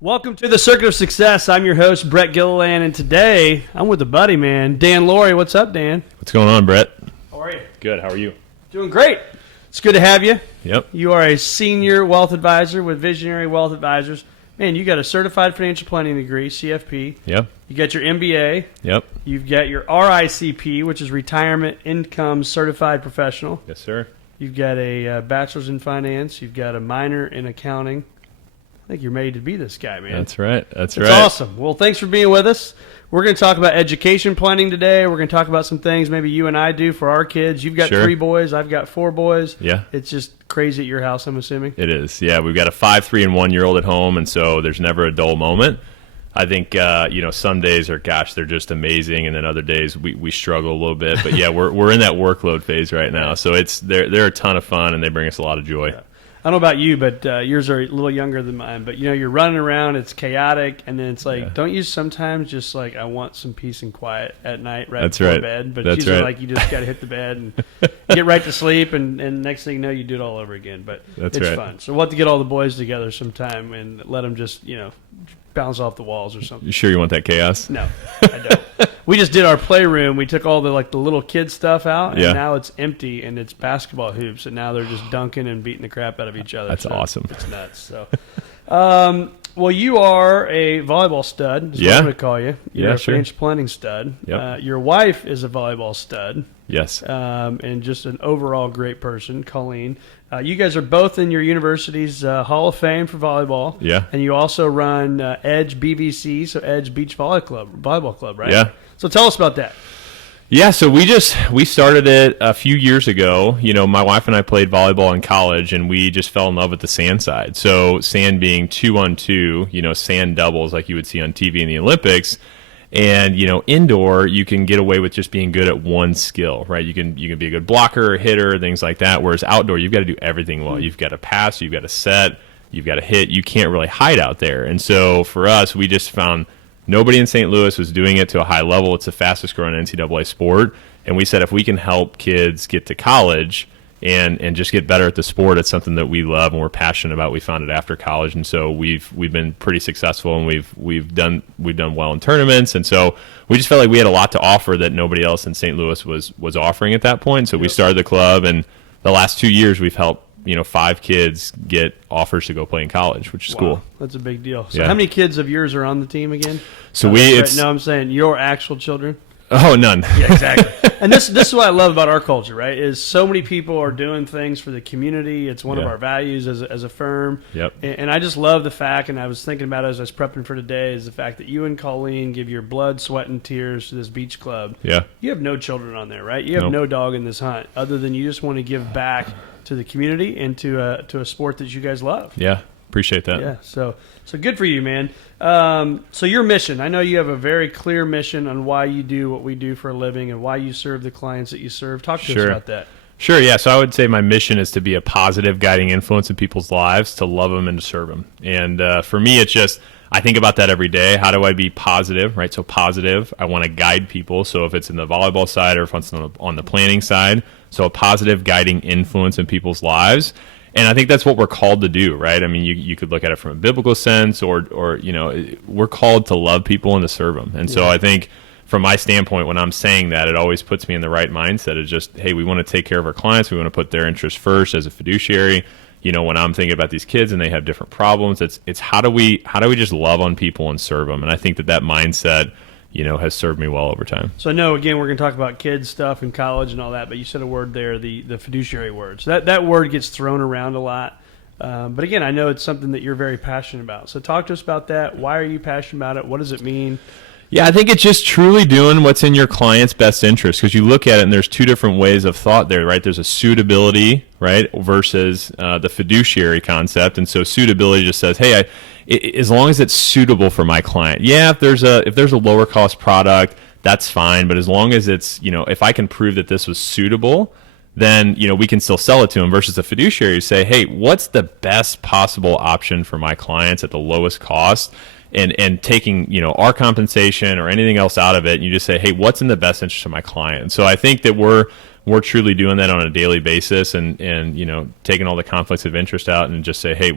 Welcome to the Circuit of Success. I'm your host, Brett Gilliland, and today I'm with a buddy, man, Dan Laure. What's up, Dan? What's going on, Brett? How are you? Good. How are you? Doing great. It's good to have you. Yep. You are a senior wealth advisor with Visionary Wealth Advisors. Man, you got a certified financial planning degree, CFP. Yep. You got your MBA. Yep. You've got your RICP, which is Retirement Income Certified Professional. Yes, sir. You've got a bachelor's in finance. You've got a minor in accounting. I think you're made to be this guy, man. That's right. That's right. It's awesome. Well, thanks for being with us. We're going to talk about education planning today. We're going to talk about some things maybe you and I do for our kids. You've got 3 boys. I've got 4 boys. Yeah. It's just crazy at your house, I'm assuming. It is. Yeah. We've got a 5, 3, and 1-year-old at home, and so there's never a dull moment. I think, some days are, they're just amazing, and then other days we struggle a little bit. But, yeah, we're in that workload phase right now. So they're a ton of fun, and they bring us a lot of joy. Yeah. I don't know about you, but yours are a little younger than mine. But, you're running around. It's chaotic. And then it's like, don't you sometimes just like, I want some peace and quiet at night right before bed? But it's usually like you just got to hit the bed and get right to sleep. And next thing you know, you do it all over again. But it's fun. So we'll have to get all the boys together sometime and let them just, bounce off the walls or something. You sure you want that chaos? No, I don't. We just did our playroom. We took all the little kid stuff out, and now it's empty, and it's basketball hoops, and now they're just dunking and beating the crap out of each other. That's awesome. It's nuts. So, well, you are a volleyball stud. That's what I'm going to call you. You're a financial planning stud. Yep. Your wife is a volleyball stud. Yes. And just an overall great person, Colleen. You guys are both in your university's Hall of Fame for volleyball. Yeah. And you also run Edge BVC, so Edge Beach Volleyball Club, right? Yeah. So tell us about that. Yeah, so we started it a few years ago. My wife and I played volleyball in college, and we just fell in love with the sand side. So sand being 2-on-2, sand doubles like you would see on TV in the Olympics. And, indoor, you can get away with just being good at one skill, right? You can be a good blocker, a hitter, things like that. Whereas outdoor, you've got to do everything well. You've got to pass, you've got to set, you've got to hit. You can't really hide out there. And so for us, we just found nobody in St. Louis was doing it to a high level. It's the fastest growing NCAA sport. And we said if we can help kids get to college and just get better at the sport, it's something that we love and we're passionate about. We found it after college, and so we've been pretty successful, and we've done well in tournaments, and so we just felt like we had a lot to offer that nobody else in St. Louis was offering at that point. So we started the club, and the last 2 years we've helped 5 kids get offers to go play in college, which is cool. That's a big deal. So how many kids of yours are on the team again? So I'm saying your actual children. Oh, none. Yeah, exactly. And this is what I love about our culture, right? Is so many people are doing things for the community. It's one of our values as a firm. Yep. And I just love the fact, and I was thinking about it as I was prepping for today, is the fact that you and Colleen give your blood, sweat, and tears to this beach club. Yeah. You have no children on there, right? You have no dog in this hunt, other than you just want to give back to the community and to a sport that you guys love. Yeah. Appreciate that. Yeah, so good for you, man. So your mission, I know you have a very clear mission on why you do what we do for a living and why you serve the clients that you serve. Talk to us about that. Sure, yeah. So I would say my mission is to be a positive guiding influence in people's lives, to love them and to serve them. And for me, it's just, I think about that every day. How do I be positive, right? So positive, I want to guide people. So if it's in the volleyball side or if it's on the planning side, so a positive guiding influence in people's lives. And I think that's what we're called to do, right? I mean, you could look at it from a biblical sense or we're called to love people and to serve them. And so I think from my standpoint, when I'm saying that, it always puts me in the right mindset of just, hey, we want to take care of our clients. We want to put their interests first as a fiduciary. When I'm thinking about these kids and they have different problems, it's how do we just love on people and serve them? And I think that mindset has served me well over time. So I know, again, we're going to talk about kids stuff in college and all that, but you said a word there, the fiduciary word. So that word gets thrown around a lot. But again, I know it's something that you're very passionate about. So talk to us about that. Why are you passionate about it? What does it mean? Yeah, I think it's just truly doing what's in your client's best interest, because you look at it and there's 2 different ways of thought there, right? There's a suitability, right, versus the fiduciary concept. And so suitability just says, hey, as long as it's suitable for my client. Yeah, if there's a lower cost product, that's fine. But as long as it's, if I can prove that this was suitable, then, we can still sell it to them, versus the fiduciary say, hey, what's the best possible option for my clients at the lowest cost? And taking, our compensation or anything else out of it, and you just say, hey, what's in the best interest of my client? And so I think that we're we're truly doing that on a daily basis, and taking all the conflicts of interest out and just say, hey,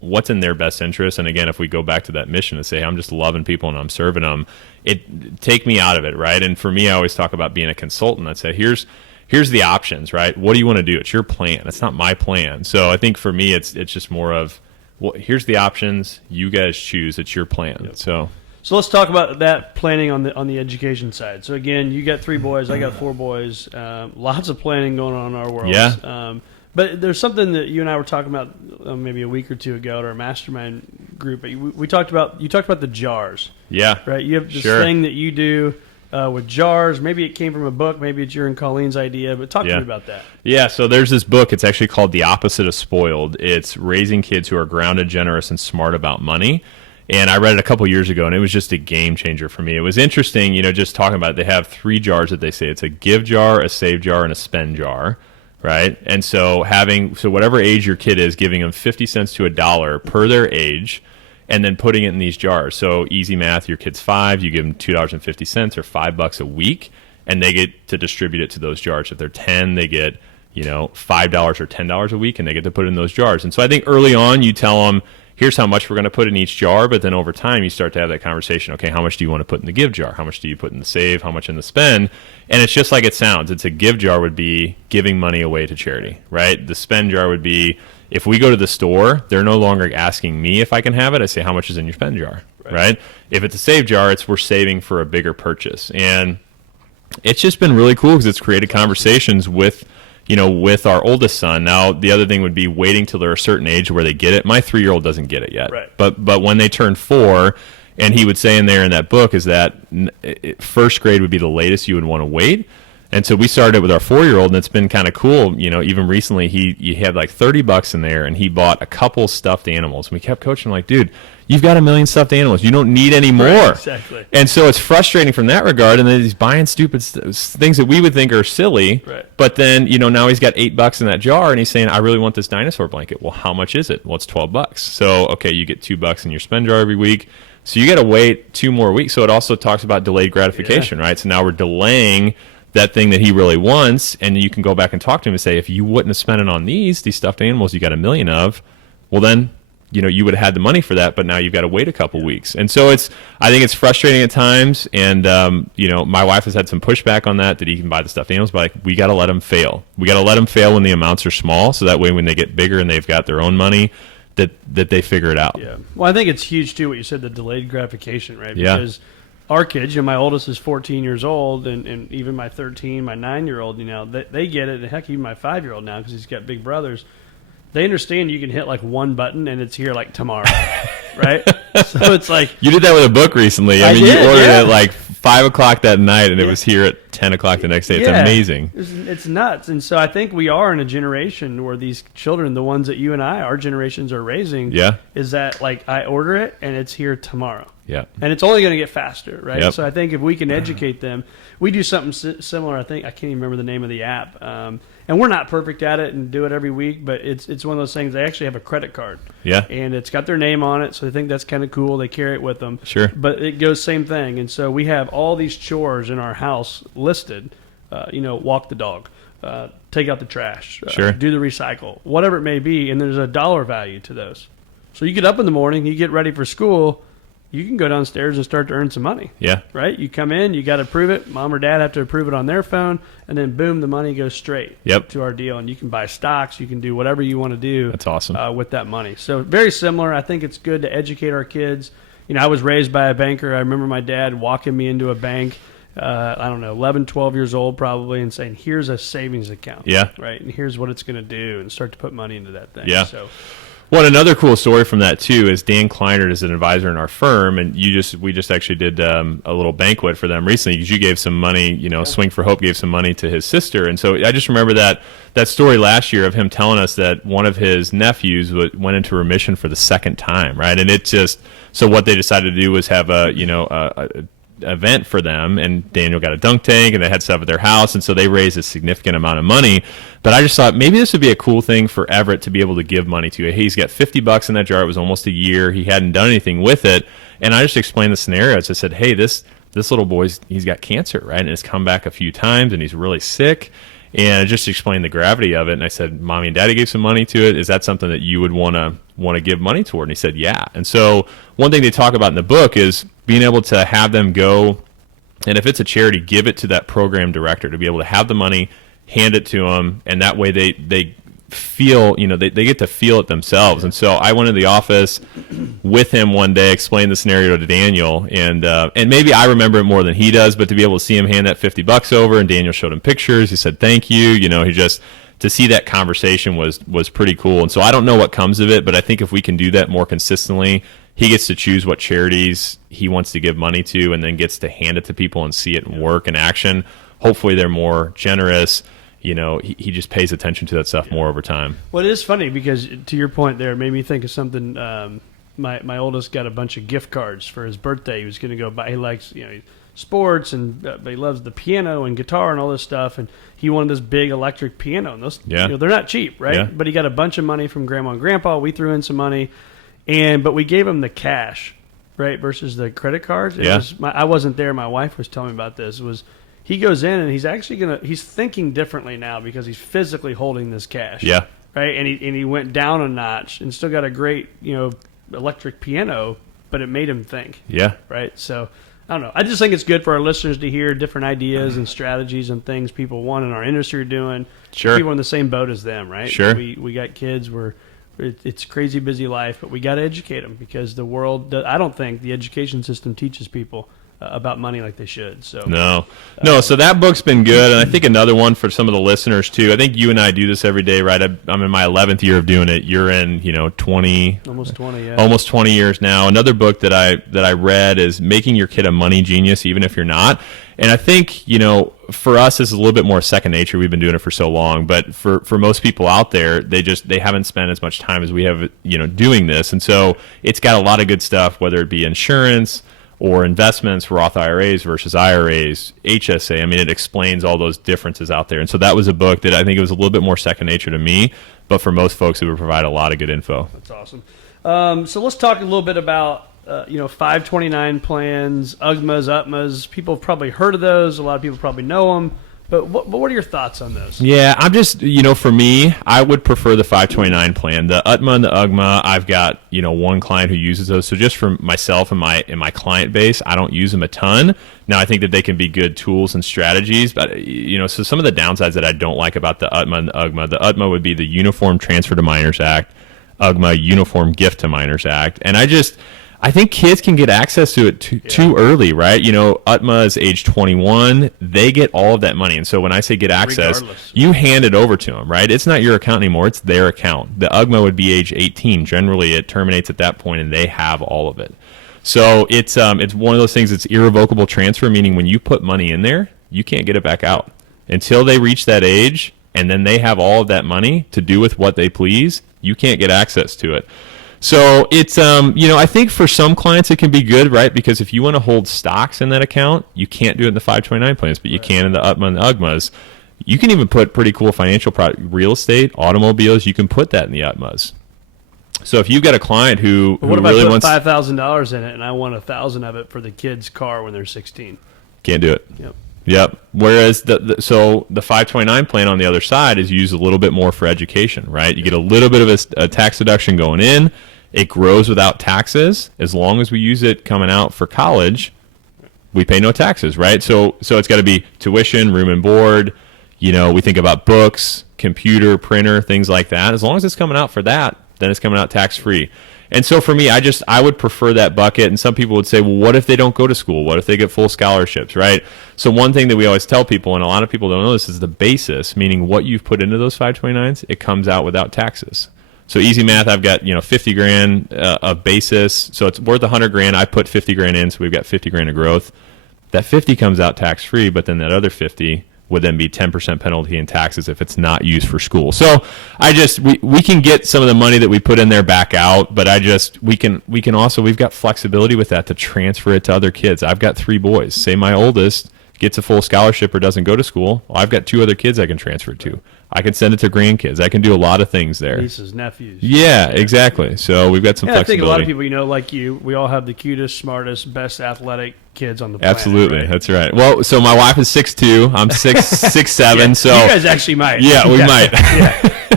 what's in their best interest? And again, if we go back to that mission and say, hey, I'm just loving people and I'm serving them, take me out of it, right? And for me, I always talk about being a consultant. I'd say, here's the options, right? What do you want to do? It's your plan. It's not my plan. So I think for me, it's just more of, well, here's the options. You guys choose. It's your plan. Yep. So let's talk about that planning on the education side. So again, you got 3 boys, I got 4 boys. Lots of planning going on in our world. Yeah. But there's something that you and I were talking about maybe a week or two ago at our mastermind group. You talked about the jars. Yeah. Right. You have this thing that you do with jars. Maybe it came from a book. Maybe it's your and Colleen's idea. But talk to me about that. Yeah. So there's this book. It's actually called The Opposite of Spoiled. It's raising kids who are grounded, generous, and smart about money. And I read it a couple years ago, and it was just a game changer for me. It was interesting, just talking about it. They have 3 jars that they say. It's a give jar, a save jar, and a spend jar, right? And so whatever age your kid is, giving them 50 cents to $1 per their age, and then putting it in these jars. So easy math, your kid's 5, you give them $2.50 or $5 a week, and they get to distribute it to those jars. If they're 10, they get $5 or $10 a week, and they get to put it in those jars. And so I think early on you tell them, here's how much we're going to put in each jar, but then over time you start to have that conversation. Okay, how much do you want to put in the give jar? How much do you put in the save? How much in the spend? And it's just like it sounds. It's a give jar would be giving money away to charity, right? The spend jar would be, if we go to the store, they're no longer asking me if I can have it. I say, how much is in your spend jar, right? If it's a save jar, we're saving for a bigger purchase. And it's just been really cool because it's created conversations with our oldest son. Now, the other thing would be waiting till they're a certain age where they get it. My 3-year-old doesn't get it yet. Right. But when they turn 4, and he would say in that book is that first grade would be the latest you would want to wait. And so we started with our 4-year-old, and it's been kind of cool. Even recently, he had like $30 in there, and he bought a couple stuffed animals. And we kept coaching like, dude, you've got 1 million stuffed animals. You don't need any more. Right, exactly. And so it's frustrating from that regard. And then he's buying stupid things that we would think are silly. Right. But then, now he's got $8 in that jar, and he's saying, I really want this dinosaur blanket. Well, how much is it? Well, it's $12. So, okay, you get $2 in your spend jar every week. So you got to wait 2 more weeks. So it also talks about delayed gratification, right? So now we're delaying that thing that he really wants, and you can go back and talk to him and say, if you wouldn't have spent it on these stuffed animals you got 1 million of, well then, you would have had the money for that, but now you've got to wait a couple weeks. And so I think it's frustrating at times, and my wife has had some pushback on that he can buy the stuffed animals, but we got to let them fail. We got to let them fail when the amounts are small, so that way when they get bigger and they've got their own money, that they figure it out. Yeah. Well, I think it's huge too what you said, the delayed gratification, right? Yeah. Because our kids, my oldest is 14 years old, and even my 13, my 9-year-old, they get it. And heck, even my 5-year-old now, because he's got big brothers, they understand you can hit like one button and it's here like tomorrow, right? So it's like, you did that with a book recently. I mean, you ordered it like 5 o'clock that night, and it was here at 10 o'clock the next day. It's amazing. It's nuts. And so I think we are in a generation where these children, the ones that you and our generations are raising, is that like I order it and it's here tomorrow. Yeah. And it's only going to get faster, right? Yep. So I think if we can educate them, we do something similar. I can't even remember the name of the app. And we're not perfect at it and do it every week, but it's one of those things. They actually have a credit card. Yeah. And it's got their name on it, so I think that's kind of cool. They carry it with them. Sure. But it goes same thing. And so we have all these chores in our house listed. Walk the dog, take out the trash, sure, do the recycle, whatever it may be, and there's a dollar value to those. So you get up in the morning, you get ready for school, you can go downstairs and start to earn some money. Yeah. Right? You come in, you got to approve it. Mom or dad have to approve it on their phone, and then boom, the money goes straight to our deal. And you can buy stocks, you can do whatever you want to do. That's awesome. With that money. So very similar. I think it's good to educate our kids. I was raised by a banker. I remember my dad walking me into a bank. 11, 12 years old probably, and saying, here's a savings account. Yeah. Right. And here's what it's going to do, and start to put money into that thing. Yeah. So, well, another cool story from that too is Dan Kleinert is an advisor in our firm, and we just actually did a little banquet for them recently because you gave some money, Swing for Hope gave some money to his sister, and so I just remember that story last year of him telling us that one of his nephews went into remission for the second time, right? And so what they decided to do was have a event for them, and Daniel got a dunk tank, and they had stuff at their house, and so they raised a significant amount of money. But I just thought maybe this would be a cool thing for Everett to be able to give money to. He's got $50 in that jar. It was almost a year. He hadn't done anything with it, and I just explained the scenarios. I said, hey, this little boy's, he's got cancer, right? And it's come back a few times, and he's really sick. And I just explained the gravity of it. And I said, Mommy and Daddy gave some money to it. Is that something that you would want to give money toward? And he said, yeah. And so one thing they talk about in the book is being able to have them go, and if it's a charity, give it to that program director to be able to have the money, hand it to them, and that way they feel, they get to feel it themselves. And so I went into the office with him one day, explained the scenario to Daniel, and maybe I remember it more than he does, but to be able to see him hand that $50 over, and Daniel showed him pictures, he said thank you, he just, to see that conversation was pretty cool. And so I don't know what comes of it, but I think if we can do that more consistently, he gets to choose what charities he wants to give money to, and then gets to hand it to people and see it in work and action. Hopefully they're more generous. He just pays attention to that stuff more over time. Well, it is funny because, to your point there, it made me think of something. My oldest got a bunch of gift cards for his birthday. He was going to go buy. He likes sports, but he loves the piano and guitar and all this stuff. And he wanted this big electric piano. And those, they're not cheap, right? Yeah. But he got a bunch of money from Grandma and Grandpa. We threw in some money, but we gave him the cash, right, versus the credit cards. I wasn't there. My wife was telling me about this. He goes in and he's thinking differently now because he's physically holding this cash. Yeah. Right. And he went down a notch and still got a great, electric piano, but it made him think. Yeah. Right. So I don't know. I just think it's good for our listeners to hear different ideas and strategies and things people want in our industry are doing. Sure. People in the same boat as them. Right. Sure. We got kids it's crazy busy life, but we got to educate them because the world, I don't think the education system teaches people about money like they should. So no. So that book's been good, and I think another one for some of the listeners too. I think you and I do this every day, right? I'm in my 11th year of doing it. You're in, 20, almost 20, yeah, almost 20 years now. Another book that I read is Making Your Kid a Money Genius, Even If You're Not. And I think for us, this is a little bit more second nature. We've been doing it for so long, but for most people out there, they haven't spent as much time as we have, doing this, and so it's got a lot of good stuff, whether it be insurance or investments, Roth IRAs versus IRAs, HSA. I mean, it explains all those differences out there. And so that was a book that I think it was a little bit more second nature to me, but for most folks, it would provide a lot of good info. That's awesome. So let's talk a little bit about, 529 plans, UGMAs, UTMAs. People have probably heard of those. A lot of people probably know them. But what are your thoughts on those? Yeah, I'm just, for me, I would prefer the 529 plan. The UTMA and the UGMA, I've got, one client who uses those. So just for myself and my client base, I don't use them a ton. Now, I think that they can be good tools and strategies. But, so some of the downsides that I don't like about the UTMA and the UTMA would be the Uniform Transfer to Minors Act, UGMA, Uniform Gift to Minors Act. And I think kids can get access to it too early, right? UTMA is age 21. They get all of that money. And so when I say get access, you hand it over to them, right? It's not your account anymore. It's their account. The UGMA would be age 18. Generally, it terminates at that point, and they have all of it. So it's one of those things. It's irrevocable transfer, meaning when you put money in there, you can't get it back out until they reach that age, and then they have all of that money to do with what they please. You can't get access to it. So it's, I think for some clients it can be good, right? Because if you want to hold stocks in that account, you can't do it in the 529 plans, but you can in the UTMA and the UGMAs. You can even put pretty cool financial real estate, automobiles, you can put that in the UTMAs. So if you've got a client who what if really I put wants $5,000 in it and I want $1,000 of it for the kid's car when they're 16? Can't do it. Yep. Whereas the 529 plan on the other side is used a little bit more for education, right? You get a little bit of a tax deduction going in. It grows without taxes. As long as we use it coming out for college, we pay no taxes, right? So it's got to be tuition, room and board. We think about books, computer, printer, things like that. As long as it's coming out for that, then it's coming out tax-free. And so for me, I would prefer that bucket. And some people would say, well, what if they don't go to school? What if they get full scholarships, right? So one thing that we always tell people, and a lot of people don't know this, is the basis, meaning what you've put into those 529s, it comes out without taxes. So easy math, I've got, $50,000 of basis. So it's worth $100,000. I put $50,000 in, so we've got $50,000 of growth. That 50 comes out tax-free, but then that other 50 would then be 10% penalty in taxes if it's not used for school. So we can get some of the money that we put in there back out, but we can also, we've got flexibility with that to transfer it to other kids. I've got 3 boys. Say my oldest gets a full scholarship or doesn't go to school, well, I've got 2 other kids I can transfer it to. I can send it to grandkids. I can do a lot of things there. Nieces, nephews. Yeah, exactly. So we've got some flexibility. I think a lot of people, like you, we all have the cutest, smartest, best athletic kids on the planet. Absolutely, right? That's right. Well, so my wife is 6'2". I'm 6'7". So you guys actually might. Yeah, we might.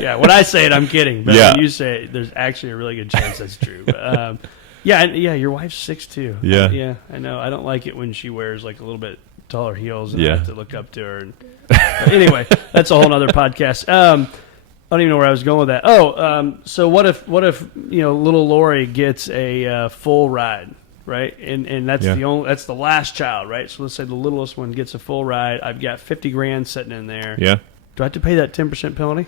Yeah. When I say it, I'm kidding. But when you say it, there's actually a really good chance that's true. But, your wife's 6'2". Yeah, I know. I don't like it when she wears like a little bit taller heels and I have to look up to her. But anyway, that's a whole other podcast. I don't even know where I was going with that. So what if little Laure gets a full ride, right? And that's that's the last child, right? So let's say the littlest one gets a full ride. I've got $50,000 sitting in there. Yeah. Do I have to pay that 10% penalty?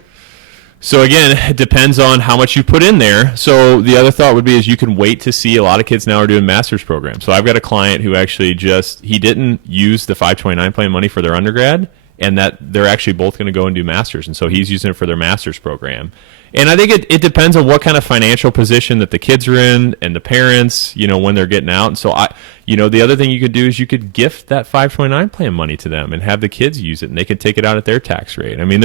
So again, it depends on how much you put in there. So the other thought would be is you can wait to see. A lot of kids now are doing master's programs. So I've got a client who actually he didn't use the 529 plan money for their undergrad, and that they're actually both going to go and do masters. And so he's using it for their master's program. And I think it depends on what kind of financial position that the kids are in and the parents, when they're getting out. And so the other thing you could do is you could gift that 529 plan money to them and have the kids use it, and they could take it out at their tax rate. I mean,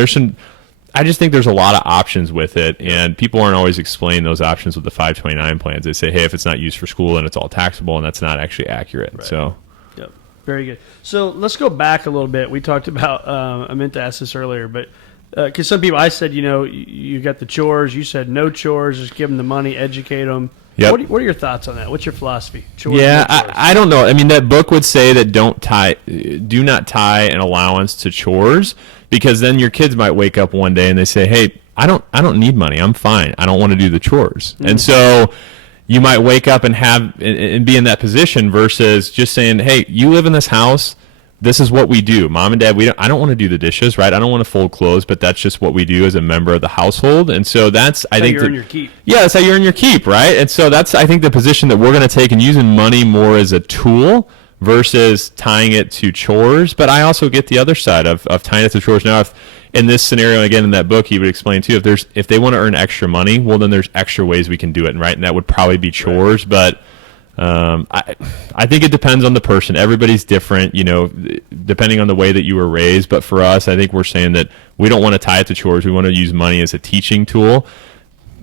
I just think there's a lot of options with it, and people aren't always explaining those options with the 529 plans. They say, hey, if it's not used for school, then it's all taxable, and that's not actually accurate. Right. So, yep, very good. So let's go back a little bit. We talked about, I meant to ask this earlier, but because some people, I said, you got the chores. You said no chores, just give them the money, educate them. Yep. What are your thoughts on that? What's your philosophy? Chores, yeah, no chores? I don't know. I mean, that book would say that do not tie an allowance to chores, because then your kids might wake up one day and they say, hey, I don't need money. I'm fine. I don't want to do the chores. Mm-hmm. And so you might wake up and be in that position versus just saying, hey, you live in this house. This is what we do. Mom and Dad, I don't want to do the dishes, right? I don't want to fold clothes, but that's just what we do as a member of the household. And so that's I think how you earn your keep. Yeah, that's how you earn your keep, right? And so that's, I think, the position that we're going to take, and using money more as a tool versus tying it to chores. But I also get the other side of tying it to chores. Now, if in this scenario, again, in that book, he would explain too, if they want to earn extra money, well, then there's extra ways we can do it, right? And that would probably be chores, right. But I think it depends on the person. Everybody's different, depending on the way that you were raised. But for us, I think we're saying that we don't want to tie it to chores. We want to use money as a teaching tool,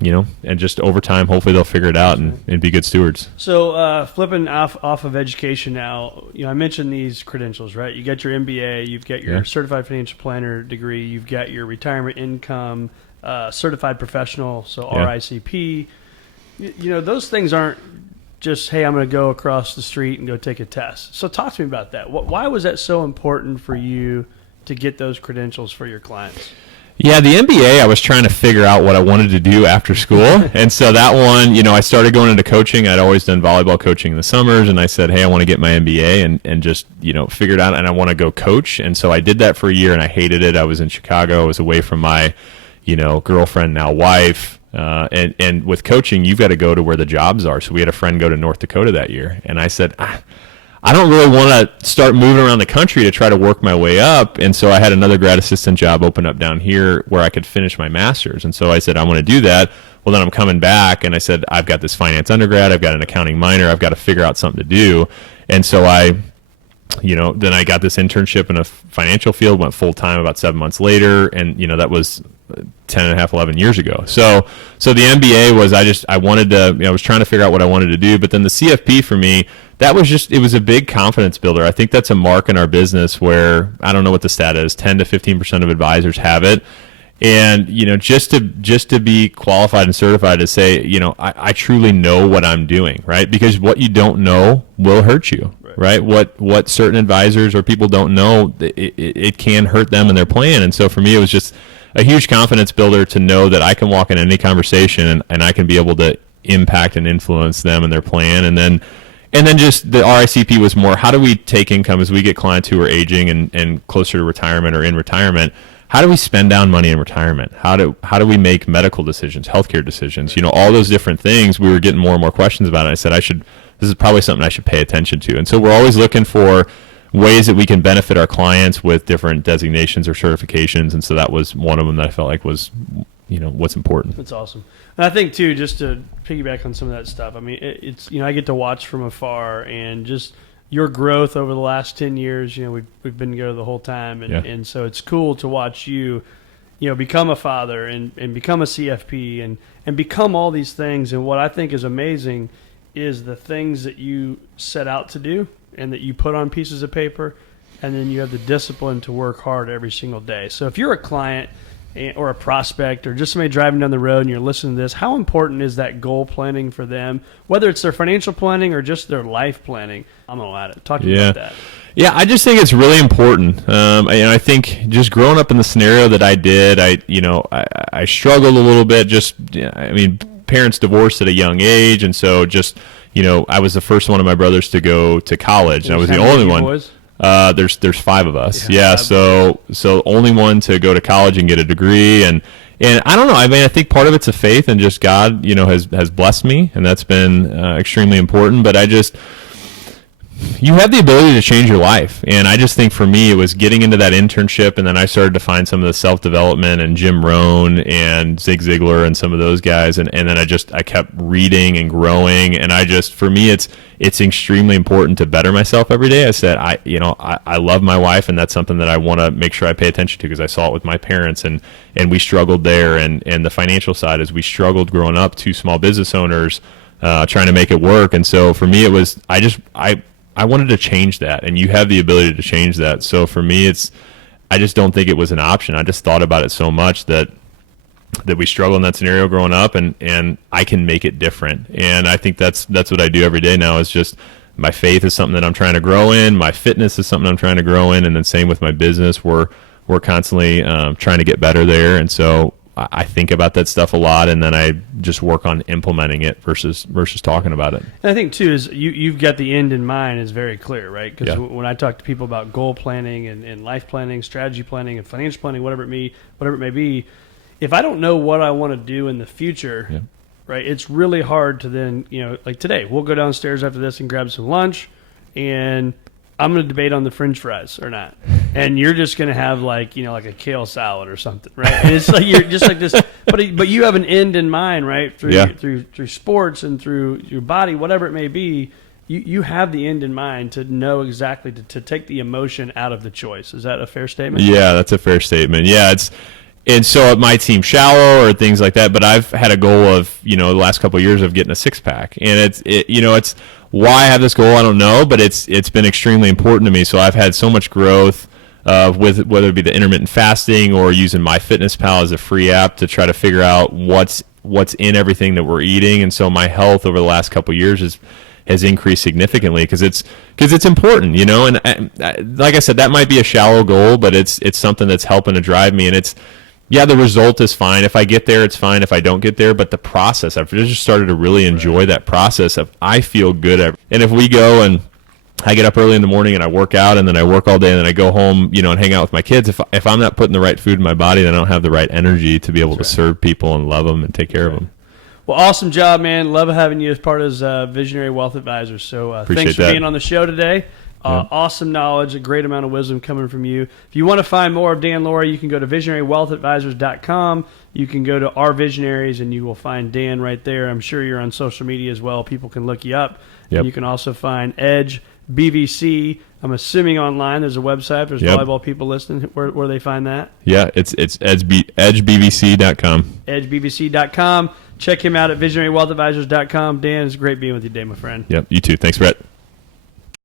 and just over time, hopefully they'll figure it out and be good stewards. So flipping off of education now, I mentioned these credentials, right? You got your MBA, you've got your certified financial planner degree, you've got your retirement income, certified professional, so RICP. Those things aren't just, hey, I'm going to go across the street and go take a test. So talk to me about that. Why was that so important for you to get those credentials for your clients? Yeah, the MBA, I was trying to figure out what I wanted to do after school. And so that one, I started going into coaching. I'd always done volleyball coaching in the summers. And I said, hey, I want to get my MBA and just, figure it out. And I want to go coach. And so I did that for a year and I hated it. I was in Chicago. I was away from my, girlfriend, now wife. And with coaching, you've got to go to where the jobs are. So we had a friend go to North Dakota that year. And I said, I don't really want to start moving around the country to try to work my way up. And so I had another grad assistant job open up down here where I could finish my master's. And so I said, I want to do that. Well, then I'm coming back. And I said, I've got this finance undergrad. I've got an accounting minor. I've got to figure out something to do. And so then I got this internship in a financial field, went full time about 7 months later. And, that was 10 and a half, 11 years ago. So the MBA was, I wanted to, I was trying to figure out what I wanted to do. But then the CFP for me, it was a big confidence builder. I think that's a mark in our business where, I don't know what the stat is, 10 to 15% of advisors have it. And, just to be qualified and certified to say, I truly know what I'm doing, right? Because what you don't know will hurt you, right? What certain advisors or people don't know, it can hurt them in their plan. And so for me, it was just a huge confidence builder to know that I can walk in any conversation and I can be able to impact and influence them and their plan. And then just the RICP was more, how do we take income as we get clients who are aging and closer to retirement or in retirement? How do we spend down money in retirement? How do we make medical decisions, healthcare decisions? All those different things. We were getting more and more questions about it. I said, this is probably something I should pay attention to. And so we're always looking for ways that we can benefit our clients with different designations or certifications. And so that was one of them that I felt like was, what's important. That's awesome. And I think too, just to piggyback on some of that stuff, I mean, it's, I get to watch from afar and just, your growth over the last 10 years. We've been together the whole time, and so it's cool to watch you become a father and become a CFP and become all these things. And what I think is amazing is the things that you set out to do and that you put on pieces of paper, and then you have the discipline to work hard every single day. So if you're a client or a prospect or just somebody driving down the road and you're listening to this, how important is that goal planning for them, whether it's their financial planning or just their life planning? I'm all at it. Talk to me about that. Yeah, I just think it's really important. I think just growing up in the scenario that I did, I struggled a little bit. Parents divorced at a young age, and so I was the first one of my brothers to go to college, and I was the only one. Boys? There's 5 of us. Yeah, so only one to go to college and get a degree, and I don't know. I think part of it's a faith, and just God, has blessed me, and that's been extremely important. But you have the ability to change your life. And I just think for me, it was getting into that internship, and then I started to find some of the self-development and Jim Rohn and Zig Ziglar and some of those guys. And then I kept reading and growing. And for me, it's extremely important to better myself every day. I said, I love my wife, and that's something that I want to make sure I pay attention to, because I saw it with my parents, and we struggled there. And the financial side is we struggled growing up, 2 small business owners, trying to make it work. And so for me, it was, I wanted to change that, and you have the ability to change that. So for me, I just don't think it was an option. I just thought about it so much that we struggle in that scenario growing up, and I can make it different. And I think that's what I do every day now, is just my faith is something that I'm trying to grow in. My fitness is something I'm trying to grow in. And then same with my business. We're constantly trying to get better there. And so I think about that stuff a lot, and then I just work on implementing it versus talking about it. And I think too is you've got the end in mind is very clear, right? Because when I talk to people about goal planning and life planning, strategy planning, and financial planning, whatever it may be, if I don't know what I want to do in the future, right, it's really hard to then like today we'll go downstairs after this and grab some lunch, and I'm going to debate on the French fries or not. And you're just going to have like a kale salad or something, right? And it's like you're just like this, but you have an end in mind, right? Through sports and through your body, whatever it may be, you have the end in mind to know exactly to take the emotion out of the choice. Is that a fair statement? Yeah, that's a fair statement. Yeah, and so it might seem shallow or things like that, but I've had a goal of the last couple of years of getting a 6-pack, and it's why I have this goal, I don't know, but it's been extremely important to me. So I've had so much growth with whether it be the intermittent fasting or using MyFitnessPal as a free app to try to figure out what's in everything that we're eating. And so my health over the last couple of years has increased significantly because it's important, and like I said, that might be a shallow goal, but it's something that's helping to drive me. And the result is fine. If I get there, it's fine. If I don't get there, but the process, I've just started to really enjoy that process of I feel good. And if we go and I get up early in the morning and I work out, and then I work all day, and then I go home, and hang out with my kids, if I'm not putting the right food in my body, then I don't have the right energy to be able to serve people and love them and take care of them. Well, awesome job, man. Love having you as part of Visionary Wealth Advisors. So thanks for being on the show today. Awesome knowledge, a great amount of wisdom coming from you. If you want to find more of Dan Laure, you can go to visionarywealthadvisors.com. You can go to Our Visionaries, and you will find Dan right there. I'm sure you're on social media as well. People can look you up. Yep. And you can also find Edge BVC. I'm assuming online there's a website. There's volleyball people listening. Where they find that? Yeah, it's edgebvc.com. Edgebvc.com. Check him out at visionarywealthadvisors.com. Dan, it's great being with you today, my friend. Yep, you too. Thanks, Brett.